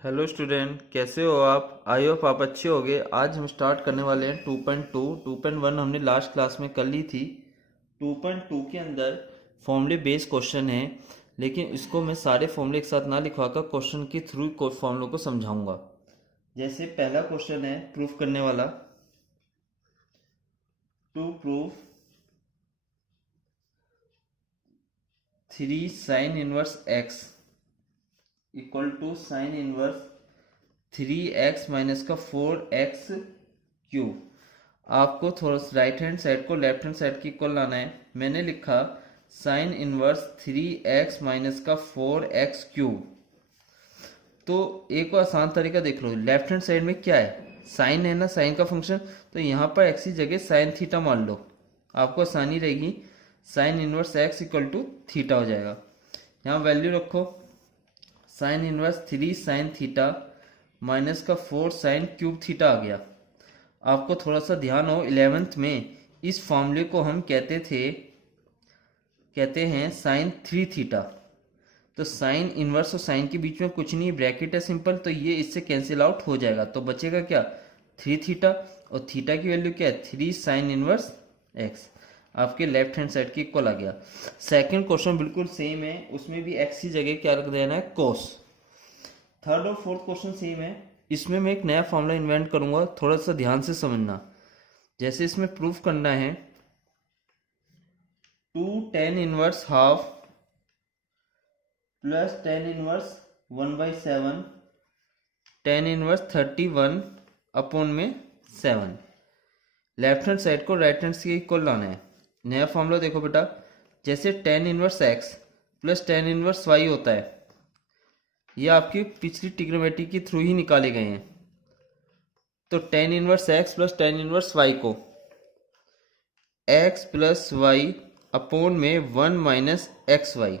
Hello student, कैसे हो आप? आई होप आप अच्छे होगे। आज हम स्टार्ट करने वाले हैं 2.2। 2.1 हमने लास्ट क्लास में कर ली थी। 2.2 के अंदर फॉर्मूले बेस्ड क्वेश्चन है, लेकिन इसको मैं सारे फॉर्मूले एक साथ ना लिखवाकर क्वेश्चन के थ्रू फॉर्मूलों को समझाऊंगा। जैसे पहला क्वेश्चन है प्रूफ करने वाला। To proof 3 sine inverse x equal to sine inverse 3x minus का 4x क्यूब। आपको थोड़ा राइट हैंड साइड को लेफ्ट हैंड साइड की इक्वल लाना है। मैंने लिखा साइन इनवर्स 3x माइनस का 4x क्यूब। तो एक और आसान तरीका देख लो, लेफ्ट हैंड साइड में क्या है, साइन है ना, साइन का फंक्शन। तो यहाँ पर एक्स की जगह साइन थीटा मान लो, आपको आसानी रहेगी। Sine inverse x equal to theta हो जाएगा। यहाँ वैल्यू रखो, sine inverse 3 sine theta minus का 4 साइन क्यूब थीटा आ गया। आपको थोड़ा सा ध्यान हो, 11th में इस फॉर्मूले को हम कहते हैं साइन 3 थीटा। तो साइन इनवर्स और साइन के बीच में कुछ नहीं, ब्रैकेट है सिंपल, तो ये इससे कैंसिल आउट हो जाएगा। तो बचेगा क्या, 3 थीटा, और थीटा की वैल्यू क्या है, 3 साइन इनवर्स एक्स। आपके लेफ्ट हैंड साइड की इक्वल आ गया। सेकंड क्वेश्चन बिल्कुल सेम है, उसमें भी एक्स की जगह क्या रख देना है, कोस। थर्ड और फोर्थ क्वेश्चन सेम है, इसमें मैं एक नया फॉर्मूला इन्वेंट करूंगा, थोड़ा सा ध्यान से समझना। जैसे इसमें प्रूफ करना है 2 tan inverse half plus tan inverse 1/7 tan inverse 31 upon में 7। लेफ्ट हैंड साइड को राइट हैंड से इक्वल लाना है। नया फॉर्मूला देखो बेटा, जैसे tan inverse x plus tan inverse y होता है, ये आपकी पिछली ट्रिग्नोमेट्री के थ्रू ही निकाले गए हैं। तो tan inverse x plus tan inverse y को x प्लस वाई अपॉन में 1 माइनस एक्स वाई।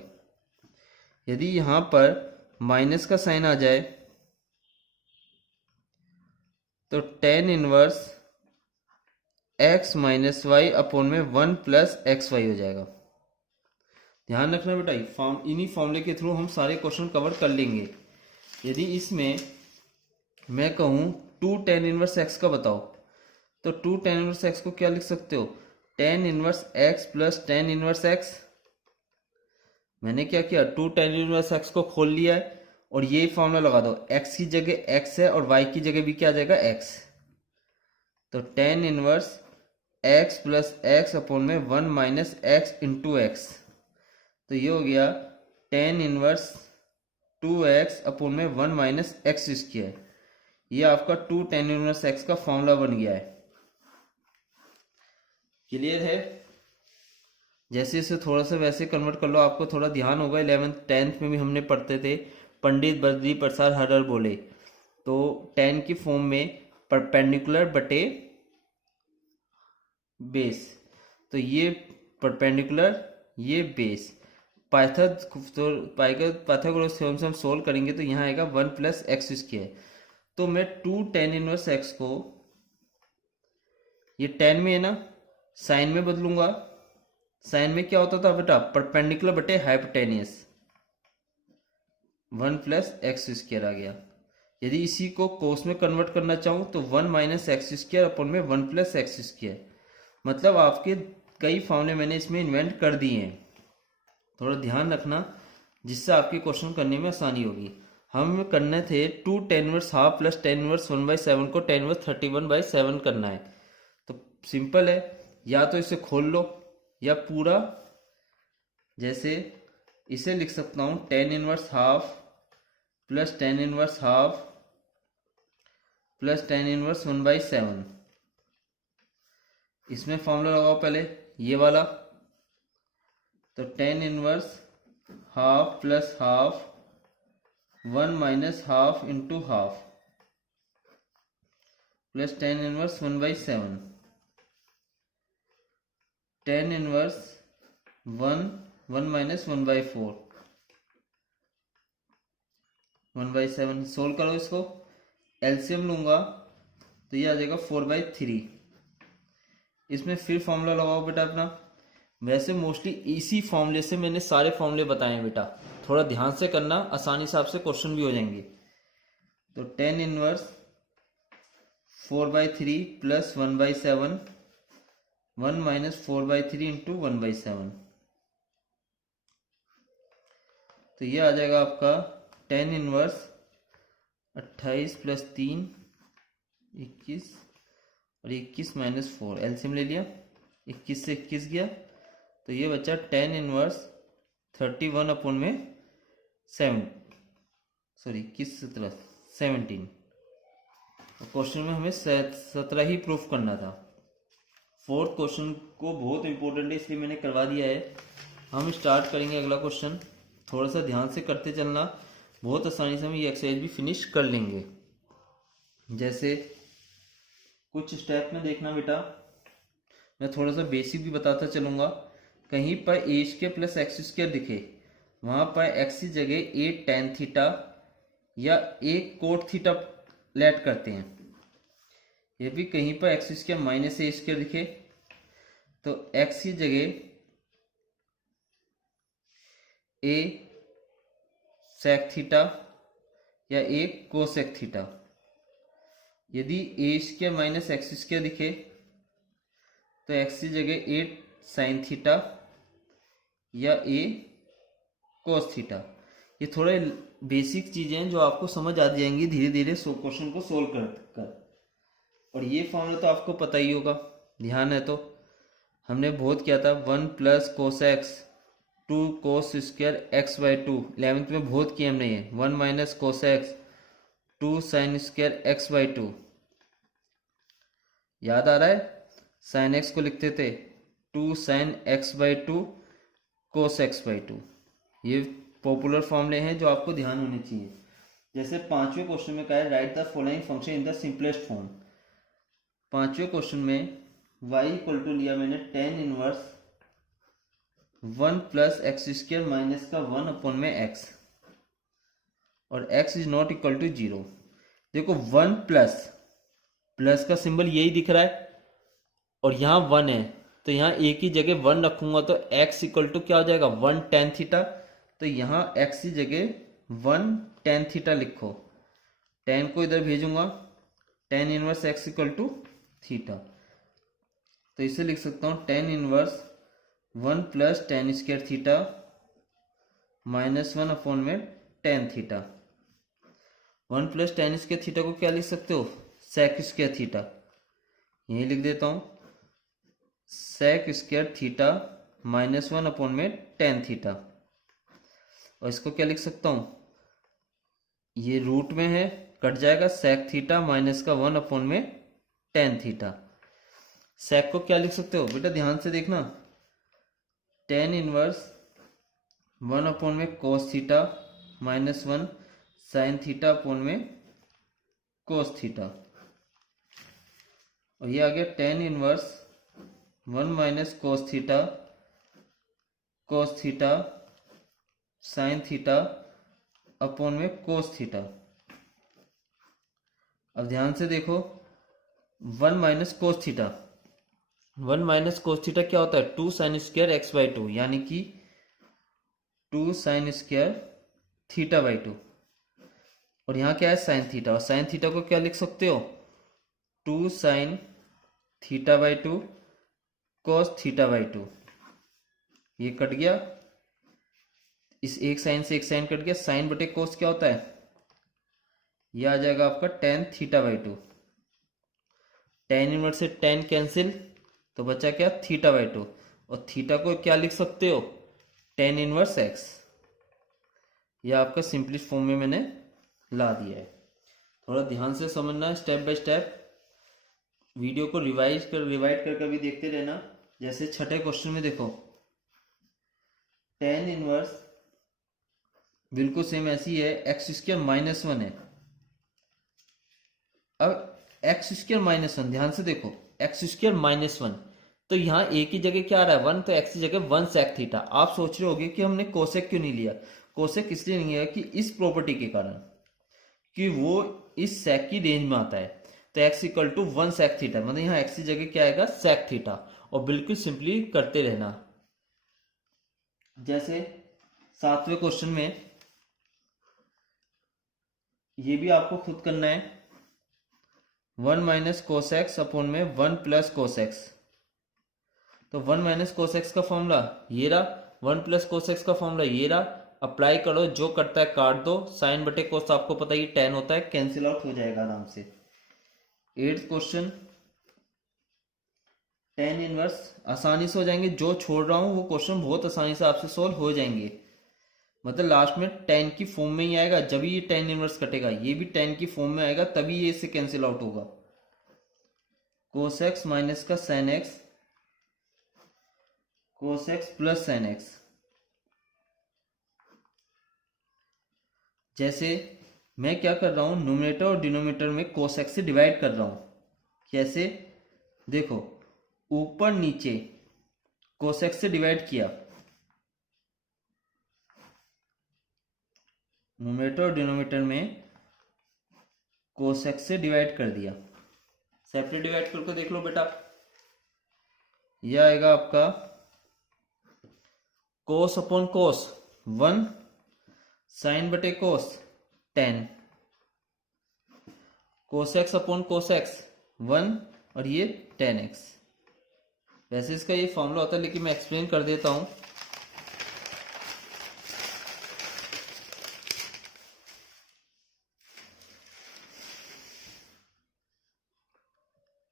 यदि यहां पर माइनस का साइन आ जाए तो tan inverse x minus y upon में 1 प्लस एक्स वाई हो जाएगा। ध्यान रखना बेटा, इन्हीं फॉर्मूले के थ्रू हम सारे क्वेश्चन कवर कर लेंगे। यदि इसमें मैं कहूं 2 tan इनवर्स x का बताओ, तो 2 tan इनवर्स x को क्या लिख सकते हो, tan inverse x plus tan inverse x। मैंने क्या किया, 2 tan इनवर्स x को खोल लिया है और यही फॉर्मूला लगा दो, x की जगह x है और y की जगह भी क्या आ जाएगा, x। तो tan inverse x plus x upon में 1 माइनस x इंटू एक्स। तो ये हो गया tan इनवर्स 2x अपॉन में 1 माइनस एक्स स्क्वायर। ये आपका 2 tan इनवर्स x का फॉर्मूला बन गया है। क्लियर है? जैसे इसे थोड़ा सा वैसे कन्वर्ट कर लो, आपको थोड़ा ध्यान होगा। 11th 10th में भी हमने पढ़ते थे, पंडित बद्री प्रसाद हरर बोले। तो tan की फॉर्म में परपेंडिकुलर बटे बेस, तो ये परपेंडिकुलर, ये बेस। पाइथागोरस थ्योरम से हम सोल्व करेंगे तो यहाँ आएगा 1 प्लस एक्स स्क्वायर। तो मैं 2 tan इनवर्स एक्स को, ये tan में है ना, साइन में बदलूंगा। साइन में क्या होता था बेटा, परपेंडिकुलर बटे हाइपोटेनियस, 1 प्लस एक्स स्क्वायर आ गया। यदि इसी को कोस में कन्वर्ट करना चाहूं तो 1 माइनस एक्स स्क्वायर अपॉन में 1 प्लस एक्स स्क्वायर। मतलब आपके कई फॉर्मूले मैंने इसमें इन्वेंट कर दिए हैं। थोड़ा ध्यान रखना, जिससे आपके क्वेश्चन करने में आसानी होगी। हम करने थे 2 tan inverse half plus tan inverse 1/7 को tan इनवर्स 31/7 करना है। तो सिंपल है, या तो इसे खोल लो या पूरा, जैसे इसे लिख सकता हूं tan inverse half plus tan inverse half plus tan inverse 1/7। इसमें फॉर्मूला लगाओ पहले ये वाला, तो tan inverse half plus half 1 minus half into half plus tan inverse 1/7। tan inverse 1 minus 1/4 1/7। Solve करो इसको, एलसीएम लूंगा तो ये आ जाएगा 4/3। इसमें फिर फॉर्मूला लगाओ बेटा अपना। वैसे मोस्टली इसी फॉर्मूले से मैंने सारे फॉर्मूले बताए हैं बेटा, थोड़ा ध्यान से करना, आसानी से आपसे क्वेश्चन भी हो जाएंगे। तो tan inverse 4/3 plus 1/7, 1 minus 4/3 into 1/7। तो ये आ जाएगा आपका टेन इनवर्स 28 प्लस 3 21 और 21 माइनस 4, एलसीएम ले लिया, 21 से 21 गया, तो ये बचा टेन इनवर्स 31 अपॉन में 17। क्वेश्चन में हमें 17 ही प्रूफ करना था। फोर्थ क्वेश्चन को बहुत इंपॉर्टेंट है इसलिए मैंने करवा दिया है। हम स्टार्ट करेंगे अगला क्वेश्चन, थोड़ा सा ध्यान से करते चलना, बहुत आसानी से हम ये एक्सरसाइज भी फिनिश कर लेंगे। जैसे कुछ स्टेप में देखना बेटा, मैं थोड़ा सा बेसिक भी बताता चलूंगा। कहीं पर ए स्क्वायर प्लस एक्स स्क्वायर दिखे, वहां पर एक्स की जगह ए टेन थीटा या ए कोट थीटा लेट करते हैं। ये भी कहीं पर एक्स स्क्वायर माइनस ए स्क्वायर दिखे तो एक्स की जगह ए सेक थीटा या ए कोसेक थीटा। यदि ए स्क्वायर माइनस एक्स स्क्वायर दिखे तो एक्स की जगह ए साइन थीटा या ए कोस थीटा। ये थोड़े बेसिक चीजें हैं जो आपको समझ आ जाएंगी धीरे धीरे क्वेश्चन को सोल्व कर। और ये फॉर्मूला तो आपको पता ही होगा, ध्यान है तो हमने बहुत किया था, 1 plus cos x 2 cos square x by 2। 11th में बहुत किया हमने ये। 1 minus cos x 2 sine square x by 2। याद आ रहा है? साइन एक्स को लिखते थे 2 sine x by 2 cos x by 2। ये पॉपुलर फॉर्मूले हैं जो आपको ध्यान होने चाहिए। जैसे पांचवें क्वेश्चन में कहा है write the following function in the simplest form. पांचवें क्वेश्चन में y इक्वल टू लिया मैंने tan inverse 1 plus x square minus का 1 अपॉन में x और x is not equal to 0। देखो 1 प्लस का सिंबल यही दिख रहा है और यहाँ 1 है, तो यहाँ a की जगह 1 रखूंगा तो x इक्वल टू क्या हो जाएगा 1 टेन थीटा। तो यहाँ x की जगह 1 टेन थीटा लिखो, टेन को इधर भेजूंगा, tan inverse x equal to theta. तो इसे लिख सकता हूं tan inverse 1 plus tan square theta minus 1 upon में tan theta. 1 plus tan square theta को क्या लिख सकते हो, सेक स्क्वायर थीटा। यही लिख देता हूं sec square theta minus 1 upon में टेन थीटा। और इसको क्या लिख सकता हूं, ये रूट में है, कट जाएगा, सेक थीटा माइनस का 1 अपॉन में टेन थीटा। सेक को क्या लिख सकते हो बेटा, ध्यान से देखना, टेन इनवर्स 1 अपॉन में cos theta minus 1 sine theta upon में कोस थीटा। और ये आ गया ten inverse 1 minus cos theta sine theta upon में कोस थीटा। अब ध्यान से देखो 1 minus cos theta, 1 minus cos theta क्या होता है 2 साइन स्क्वायर एक्स बाई 2, यानी कि 2 साइन स्क्वायर थीटा बाई 2। और यहाँ क्या है साइन थीटा, और साइन थीटा को क्या लिख सकते हो 2 sine theta by 2 cos theta by 2। ये कट गया, इस एक साइन से एक साइन कट गया, साइन बटे कोस क्या होता है, यह आ जाएगा आपका tan theta by 2। Tan inverse से टेन कैंसिल, तो बचा क्या थीटा बाई 2। और थीटा को क्या लिख सकते हो टेन इनवर्स एक्स। यह आपका सिंपलेस्ट फॉर्म में मैंने ला दिया है। थोड़ा ध्यान से समझना, स्टेप बाय स्टेप वीडियो को रिवाइड कर भी देखते रहना। जैसे छठे क्वेश्चन में देखो टेन इनवर्स बिल्कुल सेम ऐसी है, एक्स स्क्वायर माइनस 1 है। अब एक्स स्क्वायर माइनस 1, ध्यान से देखो एक्स स्क्वायर माइनस 1, तो यहाँ ए की जगह क्या आ रहा है 1, तो एक्स की जगह 1 सेक थीटा। आप सोच रहे होगे कि हमने कोसेक क्यों नहीं लिया। कोसेक इसलिए नहीं लिया कि इस प्रॉपर्टी के कारण कि वो इस सेक की रेंज में आता है। तो x equal to 1 sec theta, मतलब यहाँ एक्स की जगह क्या आएगा सेक थीटा। और बिल्कुल सिंपली करते रहना। जैसे सातवें क्वेश्चन में ये भी आपको खुद करना है। 1 माइनस कोस एक्स अपॉन में 1 प्लस कोस एक्स। तो 1 माइनस कोस एक्स का फॉर्मूला ये रहा, 1 प्लस कोस एक्स का फॉर्मूला ये रहा। अप्लाई करो, जो करता है काट दो। साइन बटे कोस आपको पता ही 10 होता है, कैंसिल आउट हो जाएगा आराम से। 8th क्वेश्चन, टेन इनवर्स आसानी से हो जाएंगे। जो छोड़ रहा हूं वो क्वेश्चन बहुत आसानी से आपसे सोल्व हो जाएंगे। मतलब लास्ट में 10 की फॉर्म में ही आएगा, जब ये टेन इनवर्स कटेगा। ये भी 10 की फॉर्म में आएगा, तभी ये इससे कैंसिल आउट होगा। कोस एक्स माइनस का sine x, cos x plus sine x. जैसे मैं क्या कर रहा हूं, न्यूमरेटर और डिनोमिनेटर में कोस एक्स से डिवाइड कर रहा हूं। कैसे, देखो ऊपर नीचे कोस एक्स से डिवाइड किया, न्यूमरेटर और डिनोमिनेटर में कोस एक्स से डिवाइड कर दिया। सेपरेट डिवाइड करके देख लो बेटा, यह आएगा आपका कोस अपॉन कोस 1, साइन बटे कोस 10, cos x upon cos x 1 और ये 10x। वैसे इसका ये फॉर्मूला होता है, लेकिन मैं एक्सप्लेन कर देता हूं।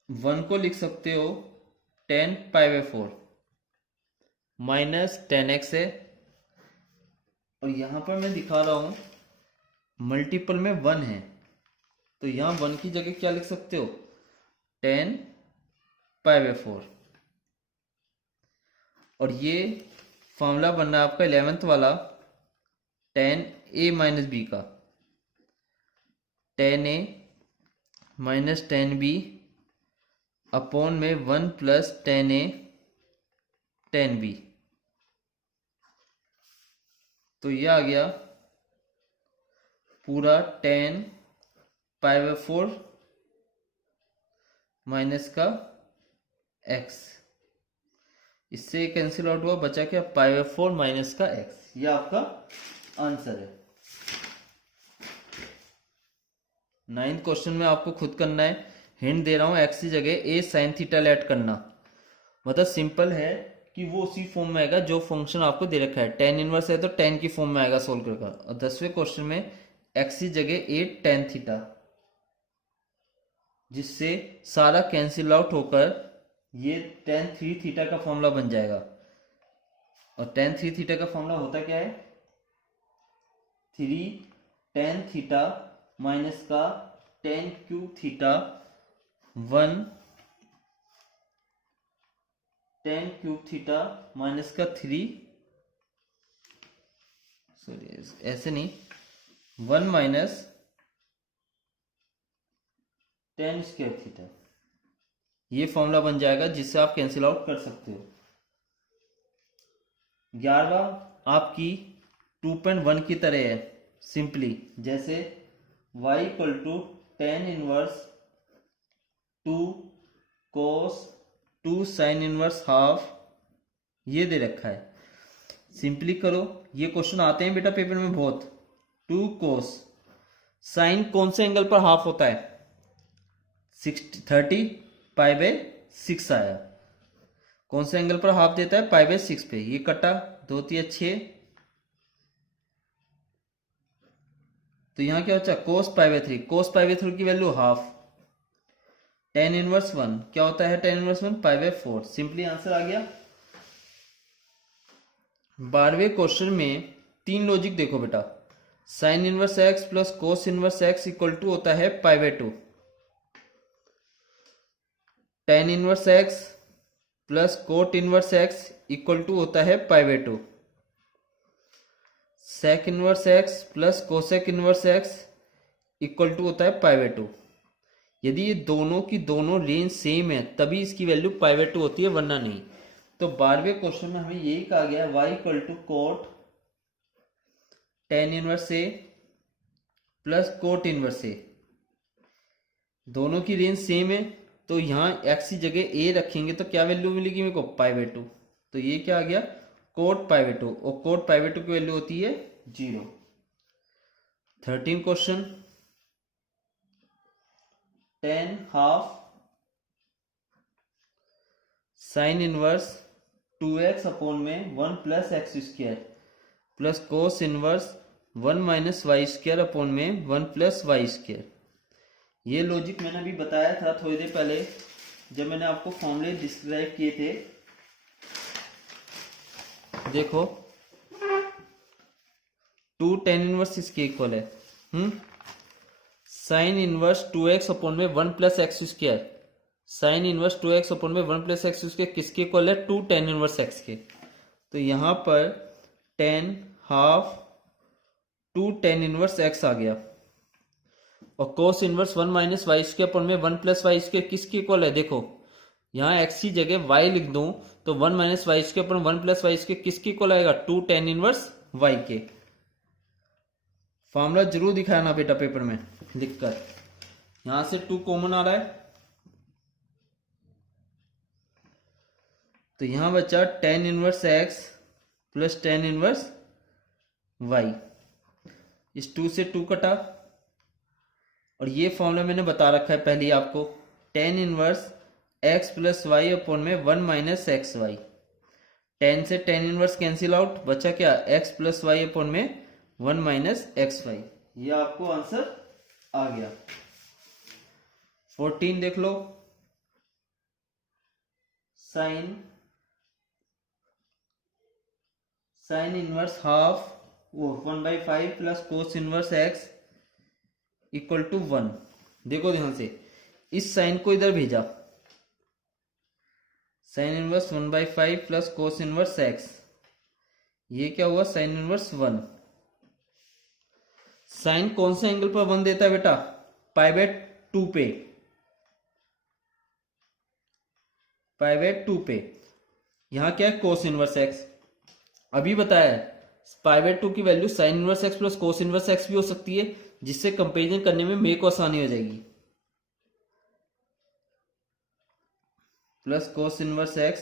वन को लिख सकते हो 10 पाई बाय 4 माइनस 10x है, और यहां पर मैं दिखा रहा हूं मल्टीपल में 1 है, तो यहां 1 की जगह क्या लिख सकते हो, 10 पाई बाय 4। और ये फॉर्मूला बनना है आपका 11th वाला 10a माइनस बी का, 10a माइनस 10b अपॉन में 1 प्लस 10a 10b। तो ये आ गया पूरा 10 पाई बाय 4 माइनस का x। इससे कैंसिल आउट हुआ, बचा क्या, पाई बाय 4 माइनस का x। ये आपका आंसर है। 9th क्वेश्चन में आपको खुद करना है। हिंट दे रहा हूं, x की जगह a साइन थीटा लेट करना। मतलब सिंपल है कि वो उसी फॉर्म में आएगा जो फंक्शन आपको दे रखा है। टेन इनवर्स है तो 10 की फॉर्म में आएगा सोल्व करके। और 10वें क्वेश्चन में x की जगह a tan थीटा, जिससे सारा कैंसिल आउट होकर ये tan 3 थीटा का फॉर्मूला बन जाएगा। और tan 3 थीटा का फॉर्मूला होता क्या है, 3 tan थीटा माइनस का tan cube theta 1 tan cube theta minus का 3, सॉरी ऐसे नहीं, 1 माइनस tan स्क्वायर थीटा। ये फॉर्मूला बन जाएगा, जिससे आप कैंसिल आउट कर सकते हो। 11वां आपकी 2.1 की तरह है सिंपली। जैसे y equal to tan inverse 2 cos 2 sine inverse half, ये दे रखा है। सिंपली करो, ये क्वेश्चन आते हैं बेटा पेपर में बहुत। 2 कोस साइन कौन से एंगल पर हाफ होता है, 30 पाई बाय 6 आया। कौन से एंगल पर हाफ देता है, पाई बाय 6 पे। ये कटा 2 3 6, तो यहां क्या बचा, कोस pi by 3। Cos pi by 3 की वैल्यू हाफ। टेन इनवर्स 1 क्या होता है, tan inverse 1 pi by 4। Simply answer आ गया। 12वें क्वेश्चन में 3 लॉजिक देखो बेटा। Sine inverse x plus cos inverse x equal to होता है pi by 2। Tan inverse x plus cot inverse x equal to होता है pi by 2। Sec inverse x plus cosec inverse x equal to होता है pi by 2। यदि ये दोनों की दोनों रेंज सेम है तभी इसकी वैल्यू पाई बाय 2 होती है, वरना नहीं। तो 12वें क्वेश्चन में हमें यही कहा गया है, y equal to cot tan inverse A plus cot inverse A. दोनों की रेंज सेम है, तो यहां x की जगह a रखेंगे तो क्या वैल्यू मिलेगी मेरे को, पाई बाय 2। तो ये क्या आ गया, कोट पाई बाय 2, और कोट पाई बाय 2 की वैल्यू होती है 0। 13 question, tan half sine inverse 2x upon में 1 plus x square plus cos inverse 1 minus y square upon में 1 प्लस वाई स्क्वायर। ये लॉजिक मैंने अभी बताया था थोड़ी देर पहले जब मैंने आपको फॉर्मूले डिस्क्राइब किए थे। देखो 2 टेन इनवर्स इसके इक्वल है साइन इनवर्स 2x अपॉन में 1 plus x square. Sine inverse 2x upon में 1 प्लस एक्स स्क्वायर किसके इक्वल है 2 टेन इनवर्स x के। तो यहां पर tan half 2 tan inverse x आ गया और cos inverse 1 minus y square upon में 1 प्लस वाई स्क्वायर किसके इक्वल है। देखो यहाँ x की जगह y लिख दूं तो 1 minus y square upon 1 plus y square किसके इक्वल आएगा 2 टेन इनवर्स y के। फॉर्मूला जरूर दिखाना बेटा पेपर में लिखकर। यहां से 2 कॉमन आ रहा है तो यहां बचा ten inverse x plus tan inverse y। इस 2 से 2 कटा और ये फॉर्मूला मैंने बता रखा है पहले आपको tan inverse x plus y upon में 1 माइनस एक्स वाई। टेन से टेन इनवर्स कैंसिल आउट बचा क्या x प्लस वाई अपॉन में 1 माइनस एक्स वाई। ये आपको आंसर आ गया। 14 देख लो साइन इनवर्स हाफ वो 1/5 plus cos inverse x equal to 1। देखो ध्यान से इस साइन को इधर भेजा sine inverse 1/5 plus cos inverse x। ये क्या हुआ साइन इनवर्स 1। साइन कौन से एंगल पर 1 देता है बेटा π/2 पे π/2 पे। यहां क्या है कोस इनवर्स x। अभी बताया है π/2 की value sine inverse x plus cos inverse x भी हो सकती है जिससे कंपेरिजन करने में मेरे को आसानी हो जाएगी। प्लस कोस इनवर्स x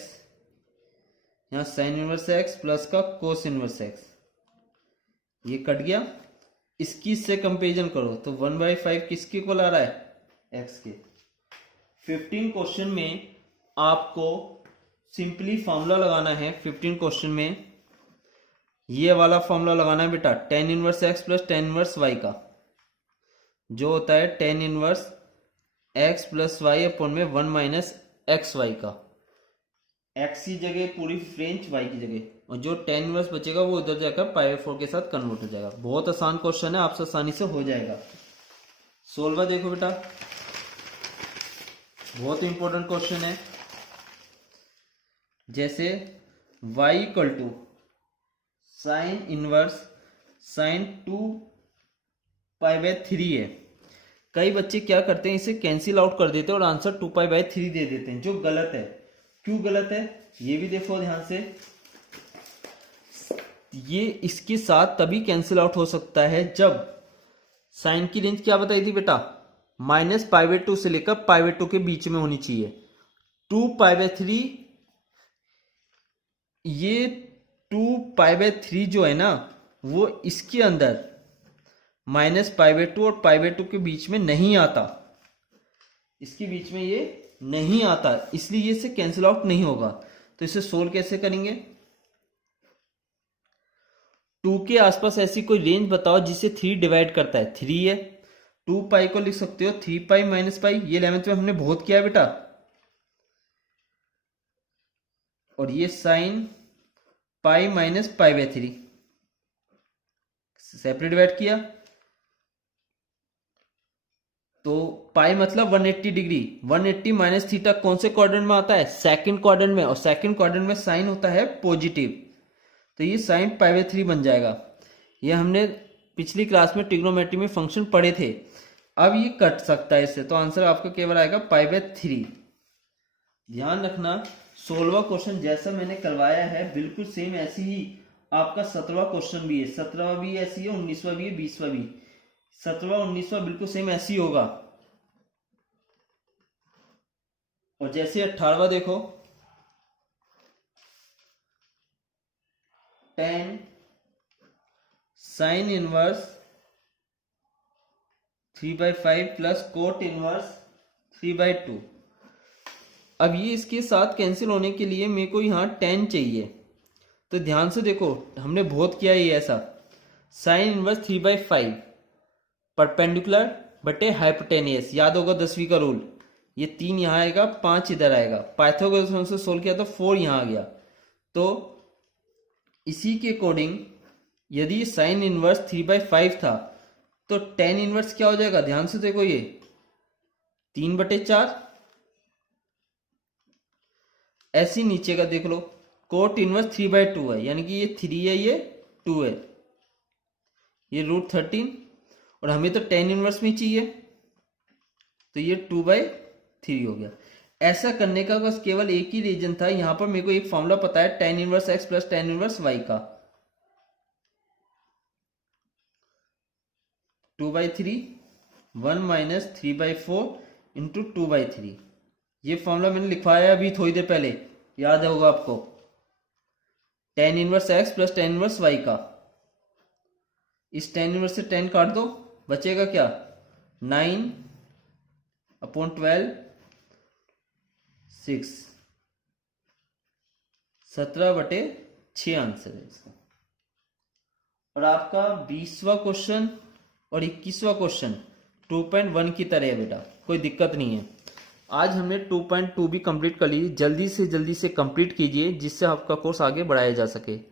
यहां साइन इनवर्स x प्लस का कोस इनवर्स x ये कट गया। इसकी से कंपेरिजन करो तो 1/5 किसके इक्वल आ रहा है x के। 15 क्वेश्चन में आपको सिंपली फॉर्मूला लगाना है। 15 क्वेश्चन में ये वाला फॉर्मूला लगाना है बेटा tan inverse x plus tan inverse y का जो होता है tan inverse x plus y upon में 1 माइनस एक्स वाई का। x की जगह पूरी फ्रेंच y की जगह और जो टेन इनवर्स बचेगा वो उधर जाकर π/4 के साथ कन्वर्ट हो जाएगा। बहुत आसान क्वेश्चन है आपसे आसानी से हो जाएगा। 16वां देखो बेटा बहुत इंपॉर्टेंट क्वेश्चन है। जैसे y equal to sine inverse sine 2π/3 है। कई बच्चे क्या करते हैं इसे कैंसिल आउट कर देते हैं और आंसर 2π/3 दे देते हैं जो गलत है। क्यों गलत है ये भी देखो ध्यान से। ये इसके साथ तभी कैंसिल आउट हो सकता है जब साइन की रेंज क्या बताई थी बेटा -π/2 से लेकर π/2 के बीच में होनी चाहिए। 2π/3 ये 2π/3 जो है ना वो इसके अंदर -π/2 और π/2 के बीच में नहीं आता। इसके बीच में ये नहीं आता इसलिए ये से कैंसिल आउट नहीं होगा। तो इसे सोल्व कैसे करेंगे 2 के आसपास ऐसी कोई रेंज बताओ जिसे 3 डिवाइड करता है। 3 है 2π को लिख सकते हो 3π - π। ये 11th में हमने बहुत किया है बेटा। और ये साइन π - π/3 सेपरेट डिवाइड किया तो पाई मतलब 180 डिग्री। 180 माइनस थीटा कौन से क्वाड्रेंट में आता है सेकंड क्वाड्रेंट में और सेकंड क्वाड्रेंट में साइन होता है पॉजिटिव। तो ये साइन π/3 बन जाएगा। ये हमने पिछली क्लास में ट्रिग्नोमेट्री में फंक्शन पढ़े थे। अब ये कट सकता है इससे तो आंसर आपका केवल आएगा π/3। ध्यान रखना 16वां क्वेश्चन जैसा मैंने करवाया है बिल्कुल सेम ऐसी ही आपका 17वां क्वेश्चन भी है। 17वां भी ऐसी है 19वां भी है 20वां भी। 17वां 19वां बिल्कुल सेम ऐसी होगा। और जैसे 18वां देखो tan sine inverse 3/5 plus cot inverse 3/2। अब ये इसके साथ कैंसिल होने के लिए मेरे को यहाँ 10 चाहिए। तो ध्यान से देखो, हमने बहुत किया ये ऐसा, साइन इनवर्स 3/5 परपेंडिकुलर बटे हाइपोटेनियस, याद होगा 10वीं का रूल। ये 3 यहाँ आएगा, 5 इधर आएगा, पाइथागोरस से सोल्व किया तो 4 यहाँ आ गया। तो इसी के अकॉर्डिंग यदि साइन इनवर्स 3/5 था तो टेन इनवर्स क्या हो जाएगा, ध्यान से देखो, ये 3/4। ऐसी नीचे का देख लो, कोट इनवर्स 3/2 है, यानी कि ये 3 है, ये 2 है, ये √13, और हमें तो टेन इनवर्स में चाहिए, तो ये 2/3 हो गया। ऐसा करने का बस केवल एक ही रीजन था, यहां पर मेरे को एक फॉर्मूला पता है tan inverse x plus tan inverse y का, 2/3 1 माइनस 3/4 इंटू 2/3। ये फॉर्मूला मैंने लिखवाया अभी थोड़ी देर पहले, याद होगा आपको, tan inverse x plus tan inverse y का। इस टेन इनवर्स से 10 काट दो, बचेगा क्या, 9/12 6, 17/6 आंसर है इसका। और आपका 20वां क्वेश्चन और 21वां क्वेश्चन 2.1 की तरह है बेटा, कोई दिक्कत नहीं है। आज हमने 2.2 भी कंप्लीट कर ली, जल्दी से कंप्लीट कीजिए जिससे आपका कोर्स आगे बढ़ाया जा सके।